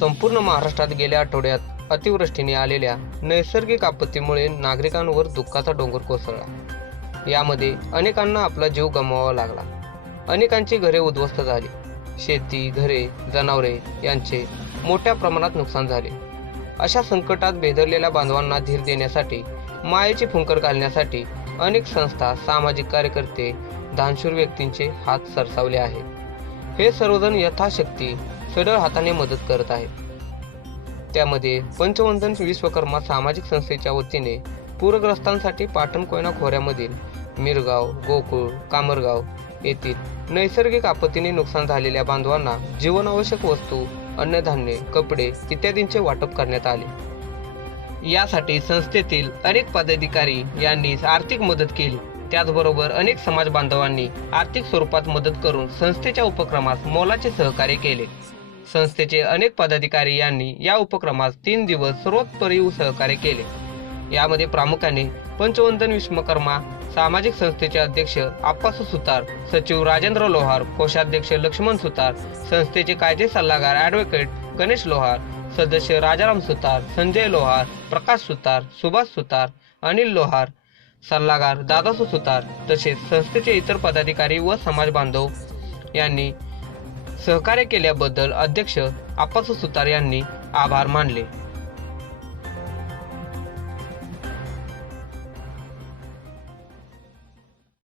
संपूर्ण महाराष्ट्रात गेल्या आठवड्यात अतिवृष्टीने आलेल्या नैसर्गिक आपत्तीमुळे नागरिकांवर दुःखाचा डोंगर कोसळला. यामध्ये अनेकांना आपला जीव गमवावा लागला. अनेकांची घरे उद्ध्वस्त झाली. शेती घरे जनावरे यांचे मोठ्या प्रमाणात नुकसान झाले. अशा संकटात बेदरलेल्या बांधवांना धीर देण्यासाठी मायेची फुंकर घालण्यासाठी अनेक संस्था सामाजिक कार्यकर्ते दानशूर व्यक्तींचे हात सरसावले आहेत. हे सर्वजण यथाशक्ती सढळ हाताने मदत करत आहेत त्यामध्ये पंचवंदन विश्वकर्मा सामाजिक संस्थेच्या वतीने पूरग्रस्तांसाठी पाटण कोयना खोऱ्यामधील मिरगाव गोकुळ कामरगाव येथील नैसर्गिक आपत्तीने नुकसान झालेल्या बांधवांना जीवनावश्यक वस्तू अन्नधान्य कपडे इत्यादींचे वाटप करण्यात आले. यासाठी संस्थेतील अनेक पदाधिकारी यांनी आर्थिक मदत केली. त्याचबरोबर अनेक समाज बांधवांनी आर्थिक स्वरूपात मदत करून संस्थेच्या उपक्रमास मोलाचे सहकार्य केले. संस्थेचे अनेक पदाधिकारी यांनी या उपक्रमास तीन दिवस सर्वोत्परी सहकार्य केले. यामध्ये प्रामुख्याने पंचवंदन विश्वकर्मा सामाजिक संस्थेचे अध्यक्ष आप्पासू सुतार सचिव राजेंद्र लोहार कोषाध्यक्ष लक्ष्मण सुतार संस्थेचे कायदे सल्लागार ॲडव्होकेट गणेश लोहार सदस्य राजाराम सुतार संजय लोहार प्रकाश सुतार सुभाष सुतार अनिल लोहार सल्लागार दादासू सुतार तसेच संस्थेचे इतर पदाधिकारी व समाज बांधव यांनी सहकार्य केल्याबद्दल अध्यक्ष आप्पासू सुतार यांनी आभार मानले.